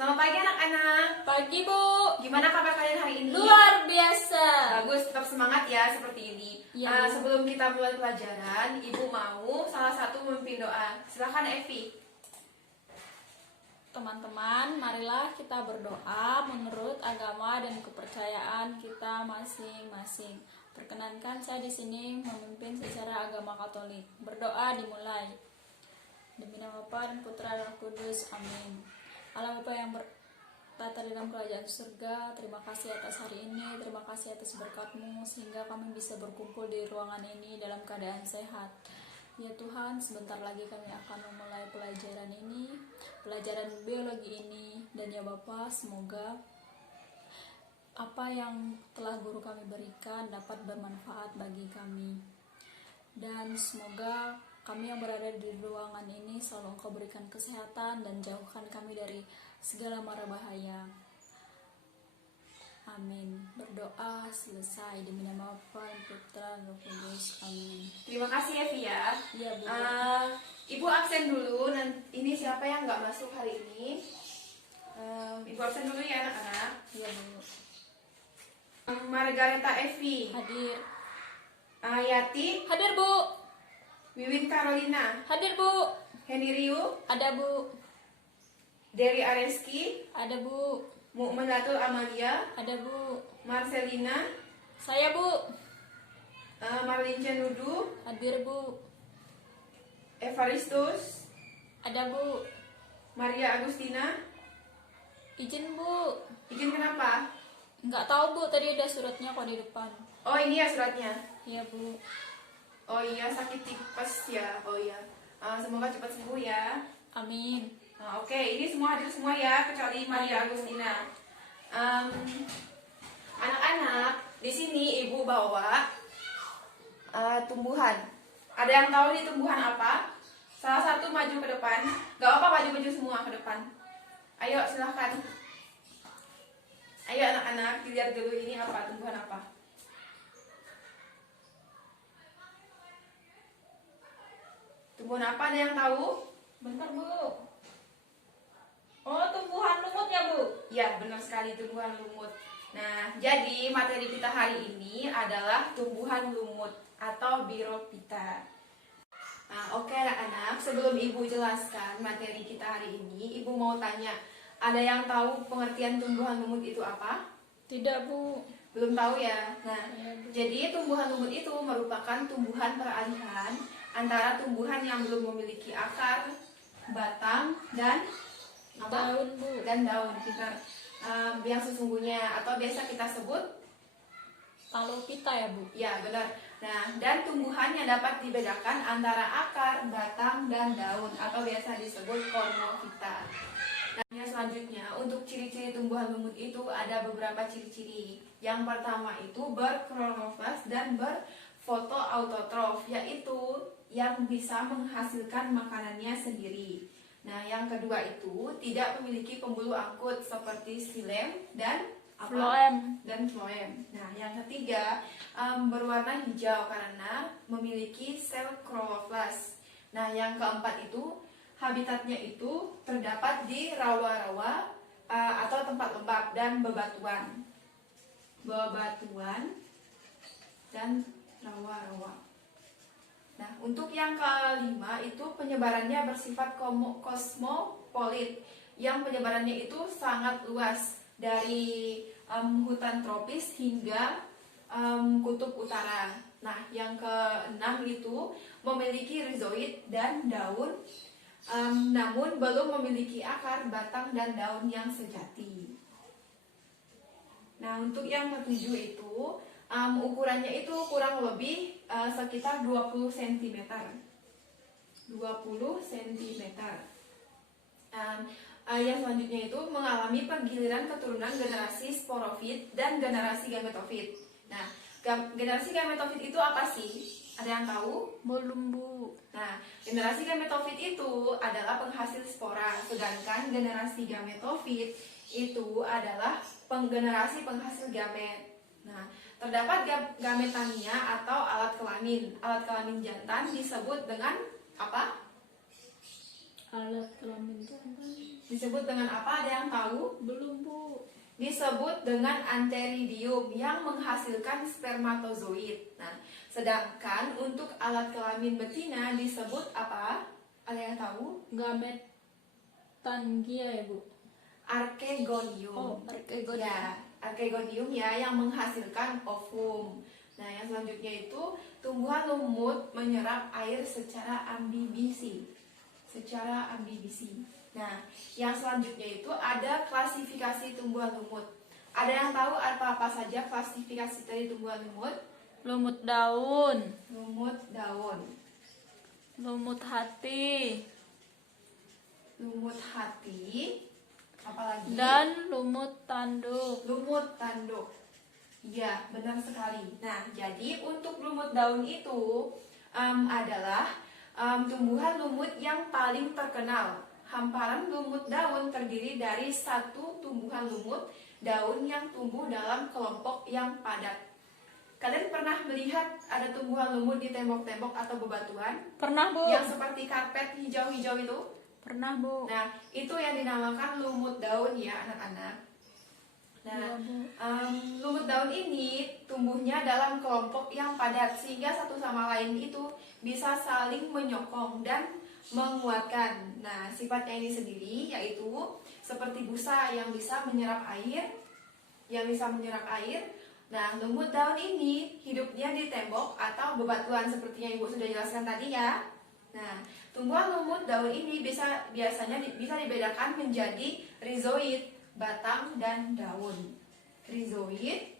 Selamat pagi anak-anak. Pagi, Bu. Gimana kabar kalian hari ini? Luar biasa. Bagus, tetap semangat ya seperti ini. Ya, Bu. Sebelum kita mulai pelajaran, Ibu mau salah satu memimpin doa. Silakan Evi. Teman-teman, marilah kita berdoa menurut agama dan kepercayaan kita masing-masing. Perkenankan saya di sini memimpin secara agama Katolik. Berdoa dimulai. Demi nama Bapa dan Putra dan Roh Kudus. Amin. Allah Bapa yang bertata di dalam kerajaan surga, terima kasih atas hari ini, terima kasih atas berkat-Mu sehingga kami bisa berkumpul di ruangan ini dalam keadaan sehat. Ya Tuhan, sebentar lagi kami akan memulai pelajaran ini, pelajaran biologi ini, dan ya Bapa, semoga apa yang telah guru kami berikan dapat bermanfaat bagi kami. Dan semoga kami yang berada di ruangan ini selalu Engkau berikan kesehatan dan jauhkan kami dari segala mara bahaya. Amin. Berdoa selesai demi nama Bapa dan Putra dan Roh Kudus. Amin. Terima kasih Evi ya. Iya, Bu. Ibu absen dulu. Ini siapa yang nggak masuk hari ini? Ibu absen dulu ya anak-anak. Iya, Bu. Margareta Evi, Hadir. Yati, Hadir, Bu. Wiwin Carolina, Hadir, Bu. Henny Riu, Ada, Bu. Dery Areski, Ada, Bu. Mu'minatul Amalia, Ada, Bu. Marcelina, Saya, Bu. Marlin Cenudu, Hadir, Bu. Evaristus, Ada, Bu. Maria Agustina. Izin, Bu. Izin kenapa? Nggak tahu, Bu. Tadi ada suratnya kok di depan. Oh ini ya suratnya. Iya, Bu. Oh iya, sakit tipes ya. Oh iya. Semoga cepat sembuh ya. Amin. Oke, ini semua hadir semua ya, kecuali Maria Agustina. Anak-anak, di sini ibu bawa tumbuhan. Ada yang tahu nih tumbuhan apa? Salah satu maju ke depan. Gak apa-apa, maju-maju semua ke depan. Ayo silahkan. Ayo anak-anak, dilihat dulu ini apa, tumbuhan apa. Tumbuhan apa, ada yang tahu? Bentar, Bu. Oh, tumbuhan lumut ya, Bu? Ya, benar sekali, tumbuhan lumut. Nah, jadi materi kita hari ini adalah tumbuhan lumut atau Birophyta. Nah, oke anak-anak, sebelum Ibu jelaskan materi kita hari ini, Ibu mau tanya, ada yang tahu pengertian tumbuhan lumut itu apa? Tidak, Bu. Belum tahu ya? Nah, Ya, Bu. jadi tumbuhan lumut itu merupakan tumbuhan peralihan antara tumbuhan yang belum memiliki akar, batang, dan apa? Daun, Bu. Dan daun. Yang sesungguhnya atau biasa kita sebut Talophyta ya, Bu? ya benar. Nah, dan tumbuhannya dapat dibedakan antara akar, batang, dan daun atau biasa disebut Cormophyta. Nah, yang selanjutnya untuk ciri-ciri tumbuhan lumut itu ada beberapa ciri-ciri. Yang pertama itu berklorofas dan berfotoautotrof, yaitu yang bisa menghasilkan makanannya sendiri. Nah, yang kedua itu tidak memiliki pembuluh angkut seperti xilem dan Phloem. phloem. Nah, yang ketiga berwarna hijau karena memiliki sel kloroflas. Nah, yang keempat itu habitatnya itu terdapat di rawa-rawa atau tempat lembab dan bebatuan dan rawa-rawa. Nah, untuk yang kelima itu penyebarannya bersifat kosmopolit, yang penyebarannya itu sangat luas dari hutan tropis hingga kutub utara. Nah, yang keenam itu memiliki rizoid dan daun, namun belum memiliki akar, batang, dan daun yang sejati. Nah, untuk yang ketujuh itu ukurannya itu kurang lebih sekitar 20 cm. 20 cm. Yang selanjutnya itu mengalami pergiliran keturunan generasi sporofit dan generasi gametofit. Nah, generasi gametofit itu apa sih? Ada yang tahu? Belum, Bu. Nah, generasi gametofit itu adalah penghasil spora, sedangkan generasi gametofit itu adalah generasi penghasil gamet. Nah, terdapat gametamia atau alat kelamin. Alat kelamin jantan disebut dengan apa? Alat kelamin jantan. Disebut dengan apa? Ada yang tahu? Belum, Bu. Disebut dengan antheridium yang menghasilkan spermatozoid. Nah, sedangkan untuk alat kelamin betina disebut apa? Ada yang tahu? Gamet Tangia ya, Bu. Archegonium. Oh, Archegonium. Ya, Archegonium ya yang menghasilkan ovum. Nah, yang selanjutnya itu tumbuhan lumut menyerap air secara ambibisi. Secara ambibisi. Nah, yang selanjutnya itu ada klasifikasi tumbuhan lumut. Ada yang tahu apa-apa saja klasifikasi dari tumbuhan lumut? Lumut daun, Lumut daun, lumut hati, lumut hati, apalagi? dan lumut tanduk. Lumut tanduk. Ya, benar sekali. Nah, jadi untuk lumut daun itu adalah tumbuhan lumut yang paling terkenal. Hamparan lumut daun terdiri dari satu tumbuhan lumut daun yang tumbuh dalam kelompok yang padat. Kalian pernah melihat ada tumbuhan lumut di tembok-tembok atau bebatuan Pernah, Bu? yang seperti karpet hijau-hijau itu? Pernah, Bu. Nah, itu yang dinamakan lumut daun ya, anak-anak. Nah, Iya, Bu. lumut daun ini tumbuhnya dalam kelompok yang padat sehingga satu sama lain itu bisa saling menyokong dan menguatkan. Nah, sifatnya ini sendiri yaitu seperti busa yang bisa menyerap air, Nah, lumut daun ini hidupnya di tembok atau bebatuan seperti yang Ibu sudah jelaskan tadi ya. Nah, tumbuhan lumut daun ini biasanya bisa dibedakan menjadi rhizoid, batang dan daun. Rhizoid,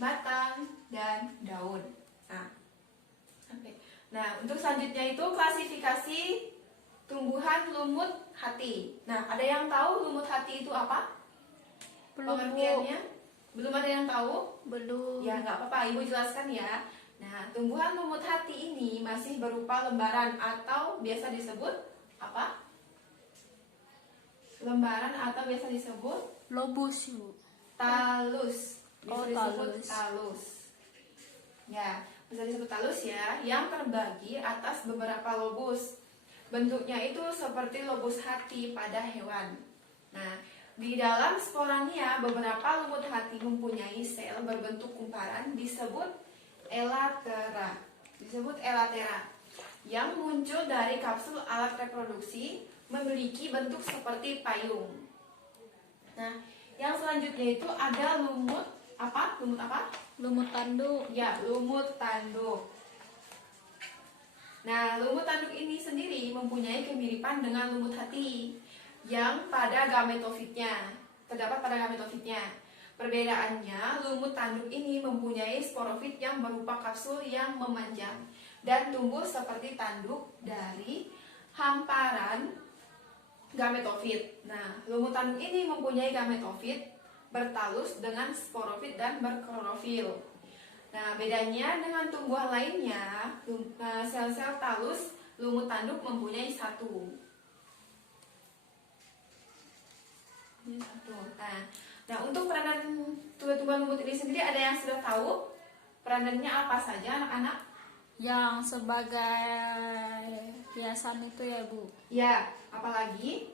batang dan daun. Nah, untuk selanjutnya itu klasifikasi tumbuhan lumut hati. Nah, ada yang tahu lumut hati itu apa? Belum, Bu. Pengertiannya? Belum ada yang tahu? Belum. Ya, nggak apa-apa, Ibu jelaskan ya. Nah, tumbuhan lumut hati ini masih berupa lembaran atau biasa disebut apa? Lembaran atau biasa disebut Lobus, Bu. talus. Bisa Oh, disebut talus. talus. Ya, bisa disebut talus ya, yang terbagi atas beberapa lobus. Bentuknya itu seperti lobus hati pada hewan. Nah, di dalam sporanya beberapa lumut hati mempunyai sel berbentuk kumparan disebut elatera. Yang muncul dari kapsul alat reproduksi memiliki bentuk seperti payung. Nah, yang selanjutnya itu ada lumut apa? Lumut apa? Lumut tanduk. Ya, lumut tanduk. Nah, lumut tanduk ini sendiri mempunyai kemiripan dengan lumut hati yang pada gametofitnya. Terdapat pada gametofitnya. Perbedaannya, lumut tanduk ini mempunyai sporofit yang berupa kapsul yang memanjang dan tumbuh seperti tanduk dari hamparan gametofit. Nah, lumut tanduk ini mempunyai gametofit bertalus dengan sporofit dan berklorofil. Nah, bedanya dengan tumbuhan lainnya, sel-sel talus lumut tanduk mempunyai satu. Nah, untuk peranan tumbuhan lumut ini sendiri ada yang sudah tahu peranannya apa saja, anak-anak? Yang sebagai hiasan itu ya, Bu. Ya, apalagi?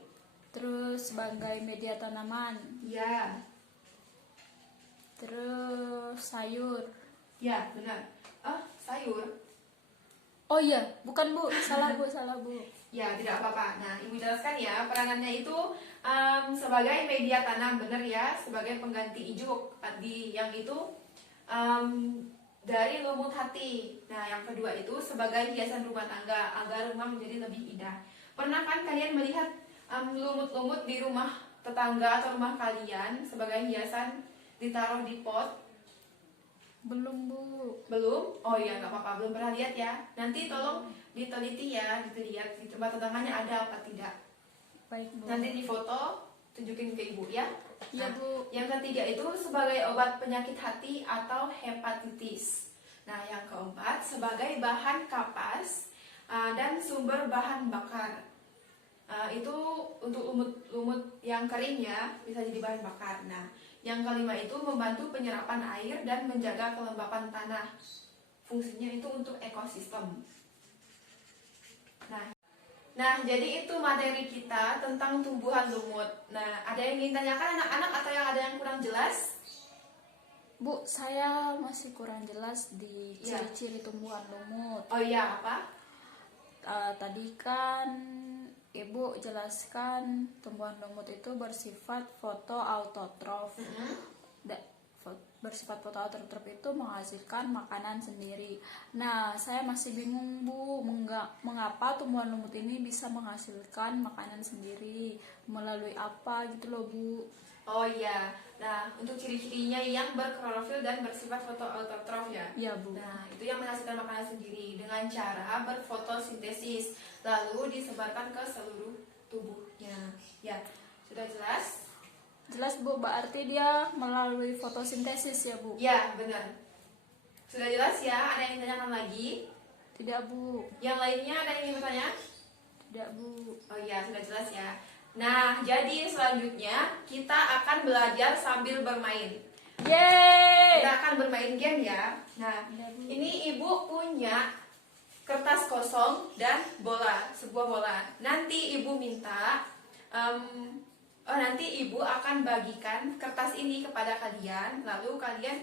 Terus sebagai media tanaman. Ya, Terus sayur. ya benar. Sayur. Oh iya, bukan, Bu. Salah, Bu. Ya, tidak apa-apa. Nah, Ibu jelaskan ya, peranannya itu sebagai media tanam, benar ya, sebagai pengganti ijuk tadi yang itu dari lumut hati. Nah, yang kedua itu sebagai hiasan rumah tangga agar rumah menjadi lebih indah. Pernah kan kalian melihat lumut-lumut di rumah tetangga atau rumah kalian sebagai hiasan ditaruh di pot? Belum, Bu. Belum? Oh iya, nggak apa-apa, belum pernah lihat ya. Nanti tolong diteliti ya, dilihat di tempat tetangganya ada apa tidak. Baik, Bu. Nanti di foto tunjukin ke Ibu ya. Iya, Bu. Yang ketiga itu sebagai obat penyakit hati atau hepatitis. Nah, yang keempat sebagai bahan kapas dan sumber bahan bakar. Itu untuk lumut yang kering ya, bisa jadi bahan bakar. Nah, yang kelima itu membantu penyerapan air dan menjaga kelembapan tanah. Fungsinya itu untuk ekosistem. Nah, Nah, jadi itu materi kita tentang tumbuhan lumut. Nah, ada yang ingin tanyakan anak-anak atau yang ada yang kurang jelas? Bu, saya masih kurang jelas di Ya. ciri-ciri tumbuhan lumut. Oh iya, apa? Tadi kan Ibu jelaskan tumbuhan lumut itu bersifat fotoautotrof. Bersifat fotoautotrof itu menghasilkan makanan sendiri. Nah, saya masih bingung Bu, mengapa tumbuhan lumut ini bisa menghasilkan makanan sendiri, melalui apa gitu loh Bu. Oh iya. Nah, untuk ciri-cirinya yang berklorofil dan bersifat fotoautotrof ya. Iya Bu. Nah, itu yang menghasilkan makanan sendiri dengan cara berfotosintesis, lalu disebarkan ke seluruh tubuhnya. Ya, sudah jelas? Jelas Bu, berarti dia melalui fotosintesis ya Bu? Ya, benar. Sudah jelas ya? Ada yang tanyakan lagi? Tidak Bu. Yang lainnya ada yang ingin bertanya? Tidak Bu. Oh iya, sudah jelas ya. Nah, jadi selanjutnya kita akan belajar sambil bermain. Yeay! Kita akan bermain game ya. Nah, Iya, Bu. ini ibu punya kertas kosong dan bola, sebuah bola. Nanti ibu minta, nanti ibu akan bagikan kertas ini kepada kalian. Lalu kalian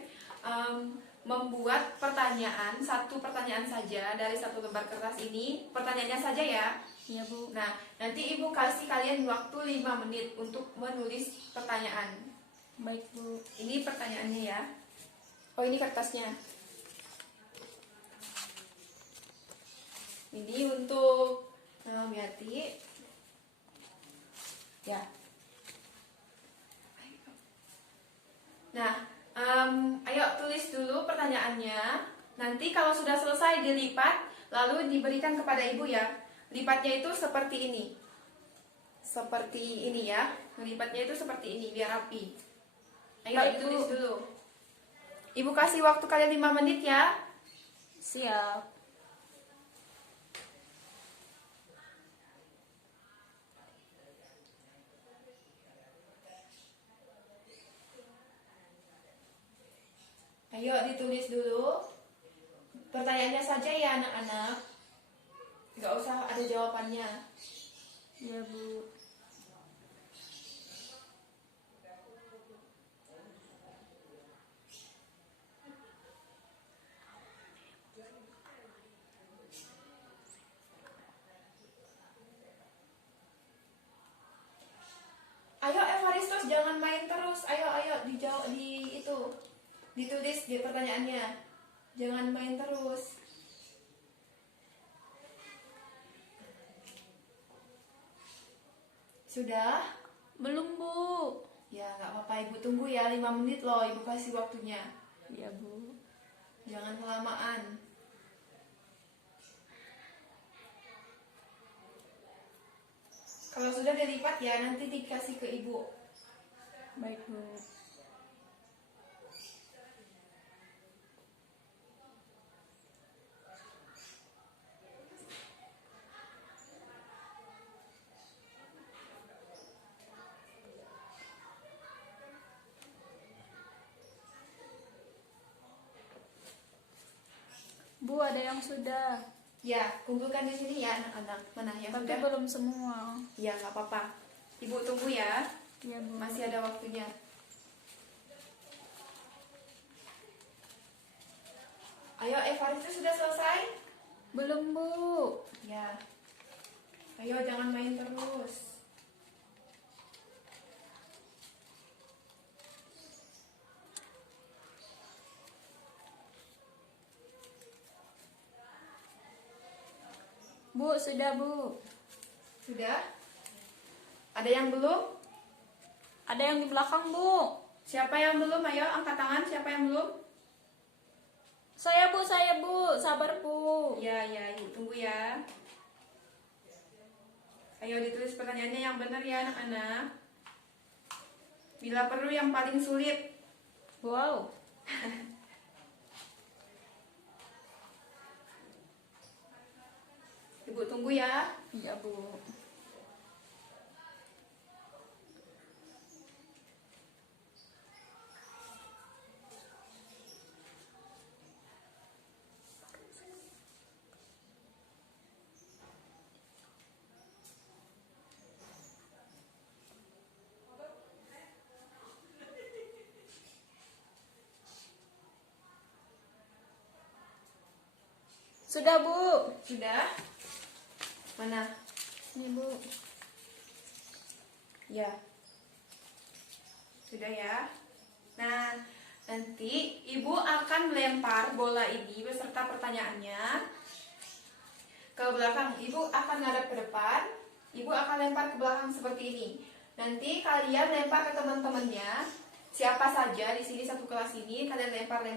membuat pertanyaan, satu pertanyaan saja dari satu lembar kertas ini. Pertanyaannya saja ya. Iya Bu. Nah, nanti ibu kasih kalian waktu 5 menit untuk menulis pertanyaan. Baik Bu. Ini pertanyaannya ya. Oh, ini kertasnya. Ini untuk Miati. Ya. Nah, ayo tulis dulu pertanyaannya. Nanti kalau sudah selesai dilipat, lalu diberikan kepada ibu ya. Lipatnya itu seperti ini. Seperti ini ya. Lipatnya itu seperti ini, biar rapi. Ayo Baik, ditulis Bu. dulu. Ibu kasih waktu kalian 5 menit ya. Siap. Ayo ditulis dulu. Pertanyaannya saja ya anak-anak. Nggak usah ada jawabannya. Iya Bu. Ayo Evaristos, jangan main terus. Ayo dijawab di itu. Ditulis di pertanyaannya. Jangan main terus. Sudah? Belum Bu. Ya nggak apa-apa, ibu tunggu ya 5 menit loh, ibu kasih waktunya. Iya Bu. Jangan kelamaan. Kalau sudah dilipat ya nanti dikasih ke ibu. Baik Bu. Bu, ada yang sudah. Ya, kumpulkan di sini ya anak-anak. Mana yang Tapi sudah? belum semua. Ya nggak apa-apa. Ibu tunggu ya. Iya Bu. Masih ada waktunya. Ayo, Evaristus sudah selesai? Belum Bu. Ya. Ayo, jangan main terus. Bu, sudah Bu. Sudah? Ada yang belum? Ada yang di belakang Bu. Siapa yang belum? Ayo, angkat tangan. Siapa yang belum? Saya Bu, sabar Bu. Ya, ibu tunggu ya. Ayo ditulis pertanyaannya yang benar ya anak-anak. Bila perlu yang paling sulit. Wow. Ibu tunggu ya. Iya Bu. Sudah, Bu. Sudah? Mana? Ini, Bu. Ya. Sudah ya. Nah, nanti Ibu akan melempar bola ini beserta pertanyaannya ke belakang. Ibu akan ngadep ke depan. Ibu akan lempar ke belakang seperti ini. Nanti kalian lempar ke teman-temannya. Siapa saja di sini satu kelas ini kalian lempar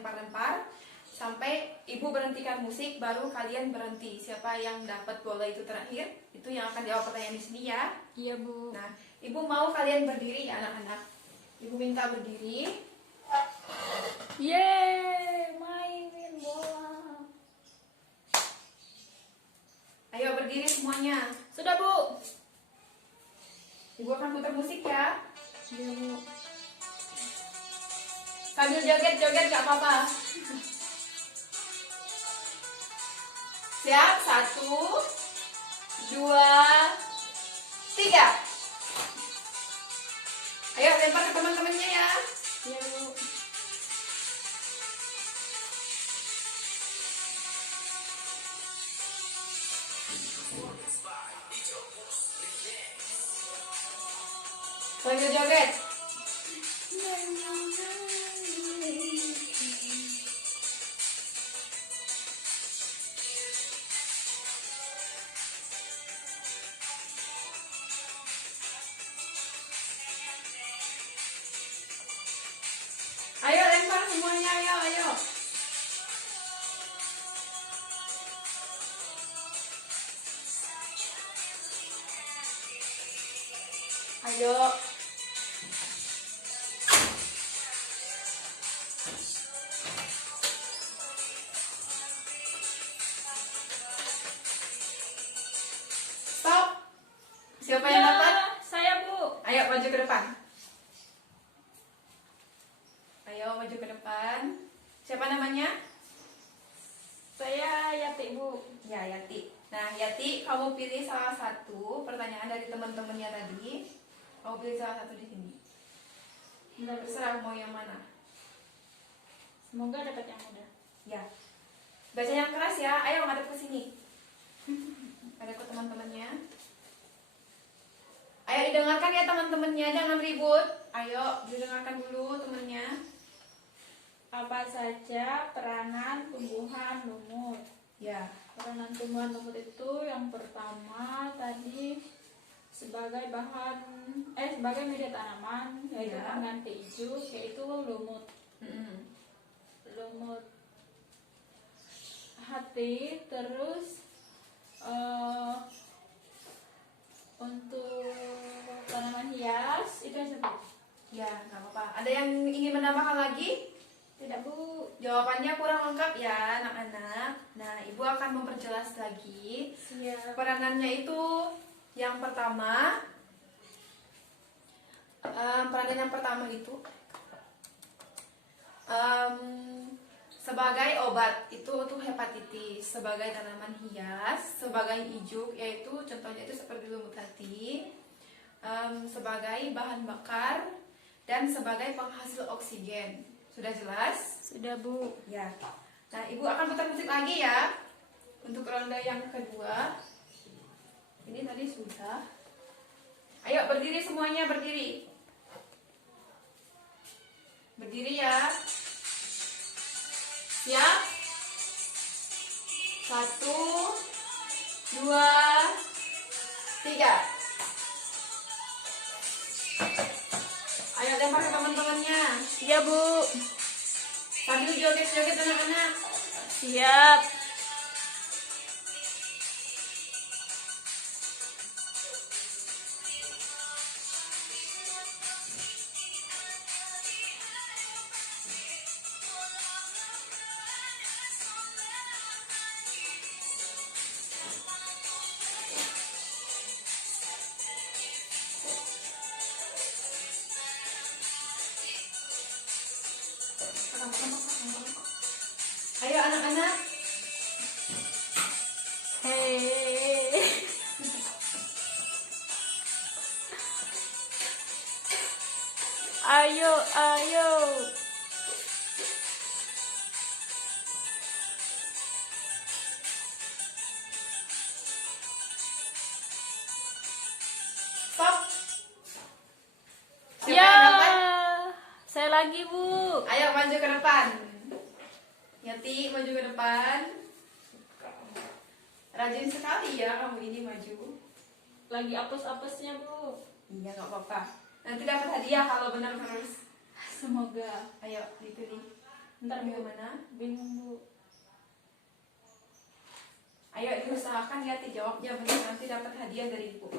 sampai Ibu berhentikan musik, baru kalian berhenti. Siapa yang dapat bola itu terakhir, itu yang akan jawab pertanyaan di sini ya. Iya, Bu. Nah, Ibu mau kalian berdiri ya anak-anak. Ibu minta berdiri. Yeay, mainin bola. Ayo berdiri semuanya. Sudah, Bu. Ibu akan putar musik ya. Iya, Bu. Sambil joget-joget gak apa-apa. Siap? 1, 2, 3. Ayo lempar ke teman-temannya ya. Iya, Bu. Sambil joget. Ayo lempar semuanya, ayo. Ayo. Stop. Siapa yang dapat? Saya, Bu. Ayo maju ke depan. Ayo maju ke depan. Siapa namanya? Saya Yati, Bu. Ya, Yati. Nah, Yati, kamu pilih salah satu pertanyaan dari teman-temannya tadi. Kamu pilih salah satu di sini. Terserah mau yang mana. Semoga dapat yang mudah. Ya. Baca yang keras ya. Ayo ngadep ke sini. Ngadep ke teman-temannya. Ayo didengarkan ya teman-temannya, jangan ribut. Ayo didengarkan dulu temannya. Apa saja peranan tumbuhan lumut? Ya. Peranan tumbuhan lumut itu yang pertama tadi sebagai sebagai media tanaman, yaitu Ya. pengganti ijuk, yaitu lumut. Mm-mm. Lumut hati. Terus untuk tanaman hias itu yang satu. Ya, nggak apa-apa. Ada yang ingin menambahkan lagi? Tidak, Bu. Jawabannya kurang lengkap ya anak-anak. Nah, Ibu akan memperjelas lagi. Siap. Peranannya itu yang pertama, peranan yang pertama itu sebagai obat itu untuk hepatitis, sebagai tanaman hias, sebagai ijuk, yaitu contohnya itu seperti lumut hati, sebagai bahan bakar, dan sebagai penghasil oksigen. Sudah jelas? Sudah, Bu. Ya. Nah, Ibu akan putar musik lagi ya untuk ronde yang kedua. Ini tadi sudah. Ayo berdiri semuanya, berdiri. Berdiri ya. Siap? 1, 2, 3. Ayo lempar ke teman-temannya. Iya, Bu. Sambil joget-joget anak-anak. Siap. Ayo anak-anak. Hei. Ayo, ayo. Saya lagi, Bu. Ayo maju ke depan. Yati, maju ke depan. Rajin sekali ya kamu ini maju. Lagi apes-apesnya, Bu. Iya, nggak apa-apa. Nanti dapat hadiah kalau benar terus. Semoga. Ayo, dipilih. Ntar, Bu. Bagaimana? Bingung, Bu. Ayo diusahakan Yati jawabnya benar, nanti dapat hadiah dari Ibu.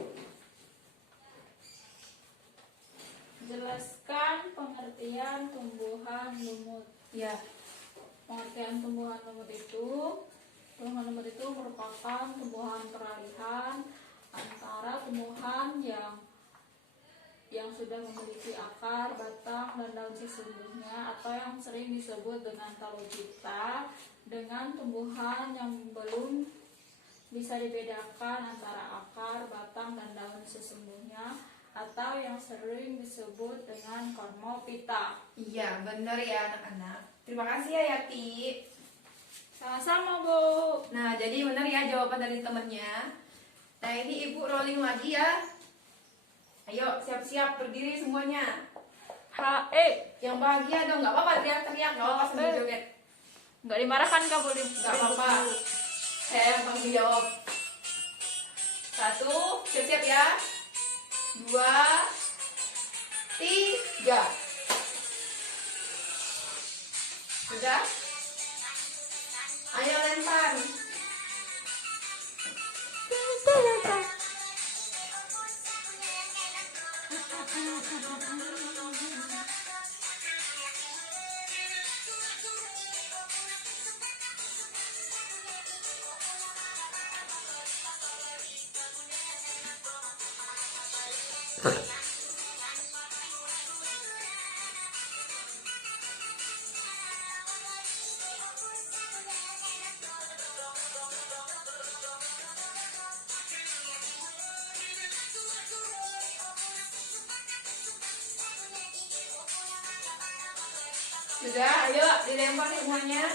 Jelaskan pengertian tumbuhan lumut. Ya, Pengertian tumbuhan lumut itu merupakan tumbuhan peralihan antara tumbuhan yang sudah memiliki akar, batang, dan daun sesungguhnya, atau yang sering disebut dengan talupita, dengan tumbuhan yang belum bisa dibedakan antara akar, batang, dan daun sesungguhnya, atau yang sering disebut dengan kormopita. iya benar ya anak-anak. Terima kasih ya Yati. Sama-sama, Bu. Nah, jadi benar ya jawaban dari temennya. Nah, ini Ibu rolling lagi ya. Ayo, siap-siap berdiri semuanya. H.E. Yang bahagia dong, nggak apa-apa teriak-teriak, nggak apa-apa sambil joget. Nggak dimarahkan, Kak, boleh? Nggak apa-apa. Saya yang tanggung jawab. 1, siap-siap ya. 2, 3. Sudah? Ayo lempar. Sudah, ayo dilempar semuanya.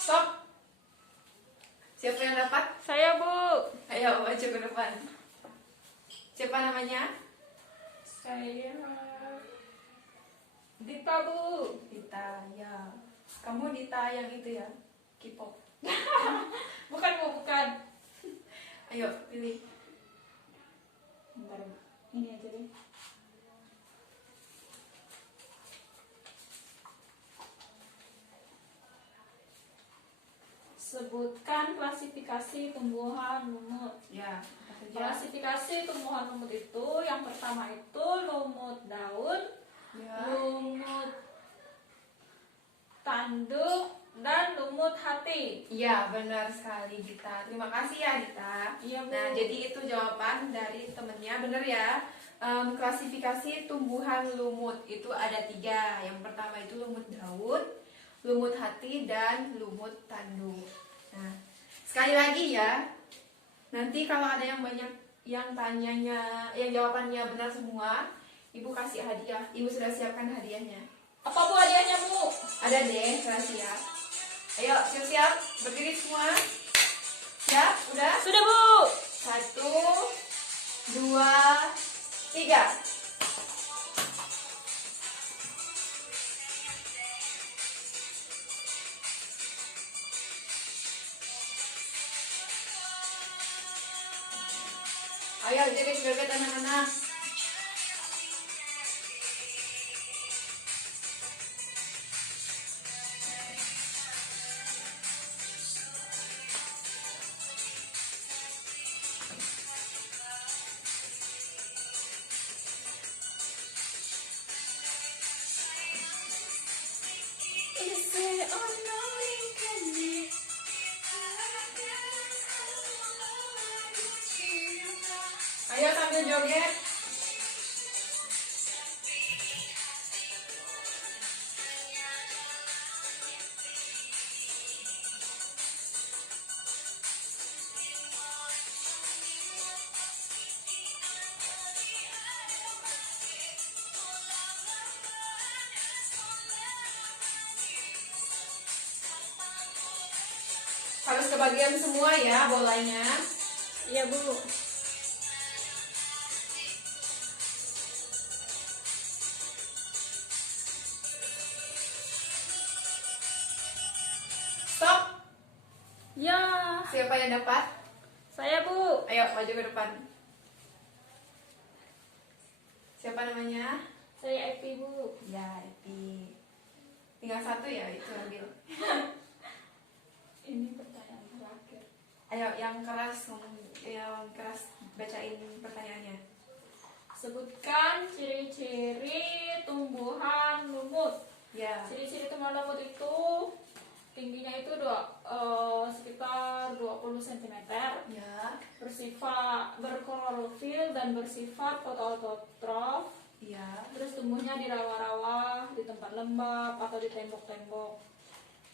Stop. Siapa yang dapat? Saya, Bu. Ayo maju ke depan. Siapa namanya? Saya Dita, Bu. Dita, ya. Kamu Dita yang itu ya? K-pop. Bukan, Bu, bukan. Ayo, pilih. Bentar, Bu. Ini aja deh. Sebutkan klasifikasi tumbuhan lumut. Ya, apa saja? Klasifikasi tumbuhan lumut itu yang pertama itu lumut daun, Ya. lumut tanduk, dan lumut hati. Iya, benar sekali Dita. Terima kasih ya Dita. Iya, Bu. Nah, jadi itu jawaban dari temennya, benar ya. Klasifikasi tumbuhan lumut itu ada 3. Yang pertama itu lumut daun, lumut hati, dan lumut tanduk. Nah, sekali lagi ya. Nanti kalau ada yang banyak yang tanyanya, yang jawabannya benar semua, Ibu kasih hadiah. Ibu sudah siapkan hadiahnya. Apa, Bu, hadiahnya, Bu? Ada deh, rahasia. Ayo, siap-siap, berdiri semua. Siap, udah? Sudah, Bu. 1, 2, 3. Ayo, joget-joget anak-anak. Ayo sambil joget. Harus kebagian semua ya bolanya. Iya, Bu. yang dapat? Saya, Bu. Ayo maju ke depan. Siapa namanya? Saya Epi, Bu. Ya, Epi. Tinggal satu ya, itu ambil. Ini pertanyaan terakhir. Ayo, yang keras bacain pertanyaannya. Sebutkan ciri-ciri tumbuhan lumut. Ya. Ciri-ciri tumbuhan lumut itu tingginya itu sekitar 20 cm, Ya. bersifat berklorofil dan bersifat fotoautotrof. Ya. Terus tumbuhnya di rawa-rawa, di tempat lembab atau di tembok-tembok.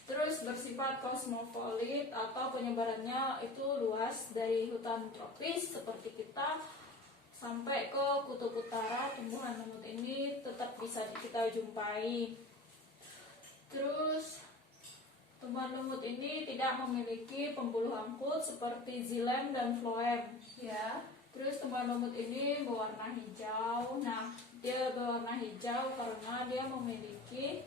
Terus bersifat kosmopolit atau penyebarannya itu luas dari hutan tropis seperti kita sampai ke kutub utara. Tumbuhan lumut ini tetap bisa kita jumpai. Terus tumbuhan lumut ini tidak memiliki pembuluh angkut seperti xilem dan phloem. Ya. Terus tumbuhan lumut ini berwarna hijau. Nah, dia berwarna hijau karena dia memiliki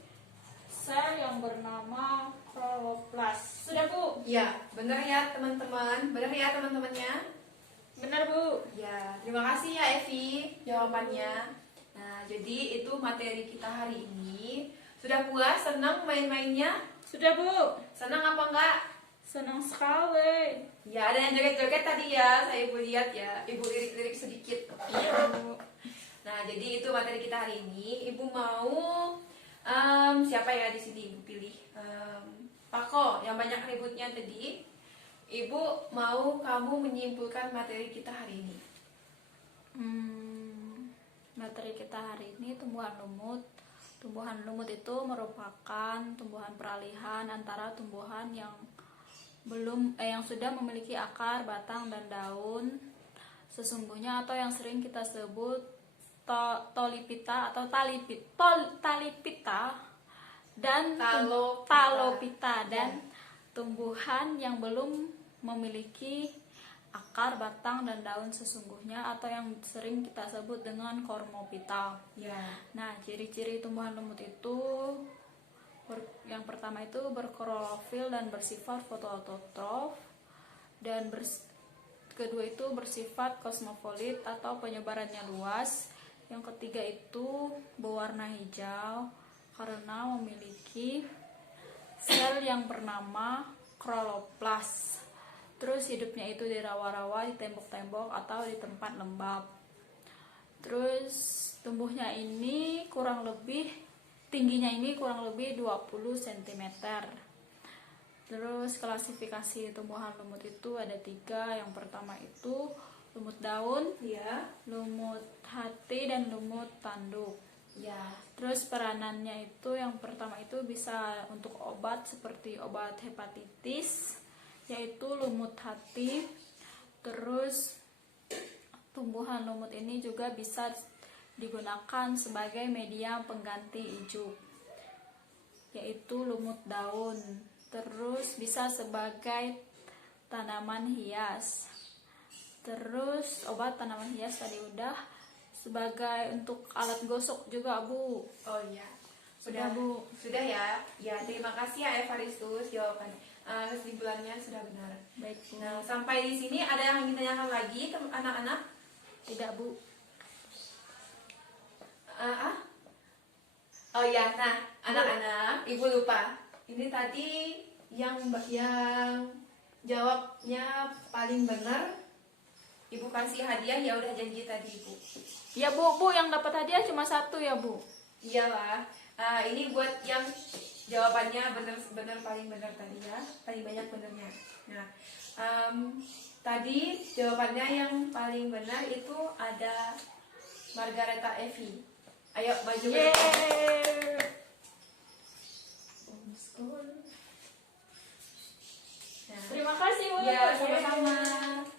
sel yang bernama chloroplast. Sudah, Bu? Ya, benar ya teman-teman. Benar ya teman-temannya. Benar, Bu. Ya, terima kasih ya Evi jawabannya. Nah, jadi itu materi kita hari ini. Sudah puas, senang main-mainnya? Sudah, Bu. Senang apa enggak? Senang sekali. Ya, ada yang joget-joget tadi ya, saya ibu lihat ya. Ibu lirik-lirik sedikit. Iya, Bu. Nah, jadi itu materi kita hari ini. Ibu mau siapa ya di sini ibu pilih? Pako yang banyak ributnya tadi. Ibu mau kamu menyimpulkan materi kita hari ini. Materi kita hari ini tumbuhan lumut. Tumbuhan lumut itu merupakan tumbuhan peralihan antara tumbuhan yang yang sudah memiliki akar, batang, dan daun sesungguhnya atau yang sering kita sebut tolipita atau talipita dan talopita dan tumbuhan yang belum memiliki akar, batang, dan daun sesungguhnya atau yang sering kita sebut dengan kormopita. Ya. Nah, ciri-ciri tumbuhan lumut itu yang pertama itu berklorofil dan bersifat fotoautotrof, dan kedua itu bersifat kosmopolit atau penyebarannya luas. Yang ketiga itu berwarna hijau karena memiliki sel yang bernama chloroplast. Terus hidupnya itu di rawa-rawa, di tembok-tembok atau di tempat lembab. Terus tumbuhnya ini tingginya ini kurang lebih 20 cm. Terus klasifikasi tumbuhan lumut itu ada 3. Yang pertama itu lumut daun, Ya. lumut hati, dan lumut tanduk. Ya. Terus peranannya itu yang pertama itu bisa untuk obat seperti obat hepatitis, yaitu lumut hati. Terus tumbuhan lumut ini juga bisa digunakan sebagai media pengganti ijuk, yaitu lumut daun. Terus bisa sebagai tanaman hias. Terus obat tanaman hias tadi udah, sebagai untuk alat gosok juga, Bu. Oh iya. Sudah, Bu. Sudah ya. Ya, terima kasih ya Evaristus jawabannya. Kesimpulannya sudah benar. Baik, Bu. Nah, sampai di sini ada yang ingin ditanyakan lagi anak-anak? Tidak, Bu. Oh ya, nah anak-anak, ibu lupa. Ini tadi yang jawabnya paling benar, ibu kasih hadiah ya, udah janji tadi ibu. Ya, Bu, yang dapat hadiah cuma 1 ya, Bu. Iyalah. Ini buat yang jawabannya benar paling benar tadi ya, paling banyak benernya. Nah, tadi jawabannya yang paling benar itu ada Margareta Evi. Ayo maju. Yeay. Nah, Terima kasih, Bu. ya sama-sama.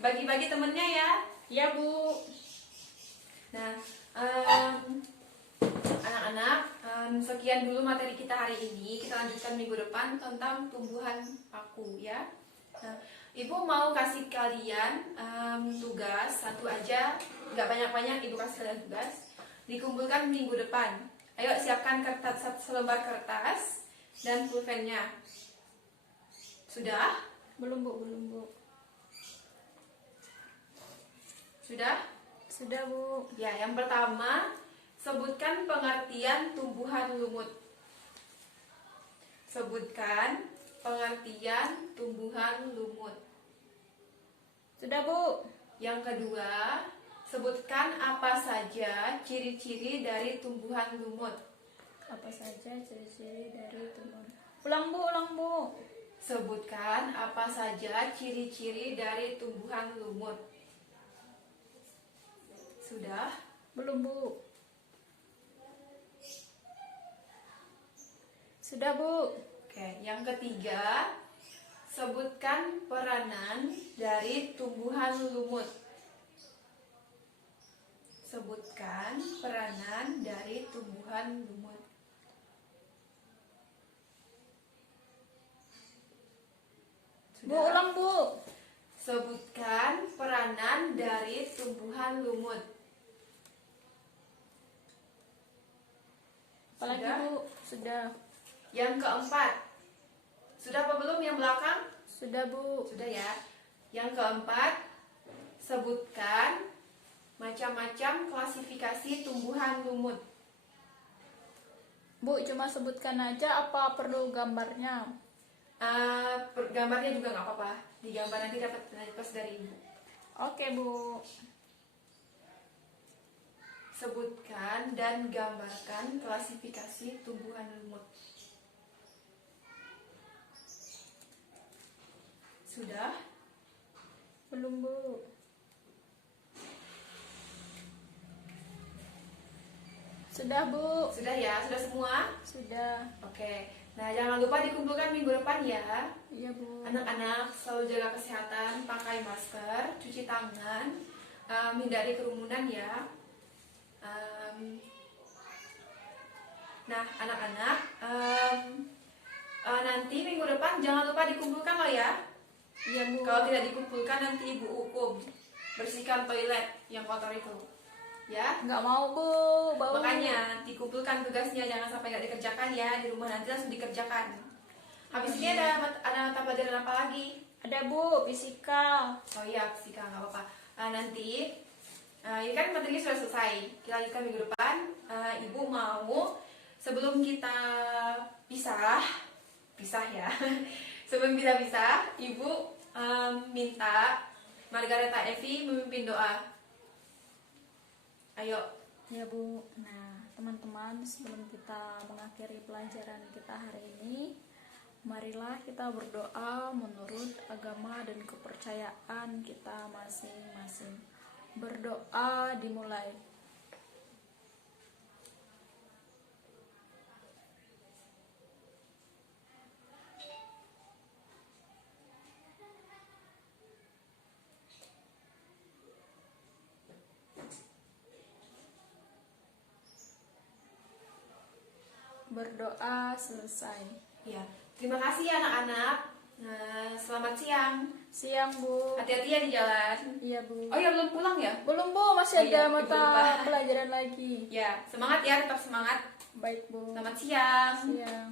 Bagi-bagi temennya ya. Ya, Bu. Nah, anak-anak, sekian dulu materi kita hari ini. Kita lanjutkan minggu depan tentang tumbuhan paku ya. Nah, ibu mau kasih kalian tugas satu aja, nggak banyak-banyak. Ibu kasih kalian tugas, dikumpulkan minggu depan. Ayo siapkan selembar kertas dan pulpennya. Sudah? Belum, Bu. Sudah? Sudah, Bu. Ya, yang pertama, sebutkan pengertian tumbuhan lumut. Sebutkan pengertian tumbuhan lumut. Sudah, Bu. Yang kedua, sebutkan apa saja ciri-ciri dari tumbuhan lumut. Apa saja ciri-ciri dari tumbuhan? Ulang, Bu, ulang, Bu. Sebutkan apa saja ciri-ciri dari tumbuhan lumut. Sudah? Belum, Bu. Sudah, Bu. Oke, yang ketiga, sebutkan peranan dari tumbuhan lumut. Sebutkan peranan dari tumbuhan lumut. Bu, ulang, Bu. Sebutkan peranan dari tumbuhan lumut. Apalagi, Sudah? Bu? Sudah. Yang keempat, sudah apa belum yang belakang? Sudah, Bu. Sudah ya. Yang keempat, sebutkan macam-macam klasifikasi tumbuhan lumut. Bu, cuma sebutkan aja apa perlu gambarnya? Gambarnya juga nggak apa-apa. Digambar nanti dapat pas dari ibu. Oke, Bu. Sebutkan dan gambarkan klasifikasi tumbuhan lumut. Sudah? Belum, Bu. Sudah, Bu. Sudah ya? Sudah semua? Sudah. Oke. Nah, jangan lupa dikumpulkan minggu depan ya. Iya, Bu. Anak-anak selalu jaga kesehatan, pakai masker, cuci tangan, hindari kerumunan ya. Nah, anak-anak, nanti minggu depan jangan lupa dikumpulkan loh ya. Iya, Bu. Kalau tidak dikumpulkan nanti ibu hukum. Bersihkan toilet yang kotor itu. Ya. Nggak mau, Bu. Bau. Makanya nanti kumpulkan tugasnya, jangan sampai nggak dikerjakan ya. Di rumah nanti langsung dikerjakan. Habis ini ada mata pelajaran apa lagi? Ada, Bu. Fisika. Oh iya, fisika nggak apa-apa. Nanti ini kan materinya sudah selesai. Kita lanjutkan minggu depan. Ibu mau sebelum kita pisah ya. Sebelum kita pisah, Ibu minta Margareta Evi memimpin doa. Ayo. Ya, Bu. Nah, teman-teman, sebelum kita mengakhiri pelajaran kita hari ini, marilah kita berdoa menurut agama dan kepercayaan kita masing-masing. Berdoa dimulai. Berdoa selesai. Ya. Terima kasih ya anak-anak. Selamat siang. Siang, Bu. Hati-hati ya di jalan. Iya, Bu. Oh ya, belum pulang ya? Belum, Bu. Masih Oh, ada iya, Ibu mata lupa. pelajaran lagi. Ya, semangat ya, tetap semangat. Baik, Bu. Selamat siang. Siang.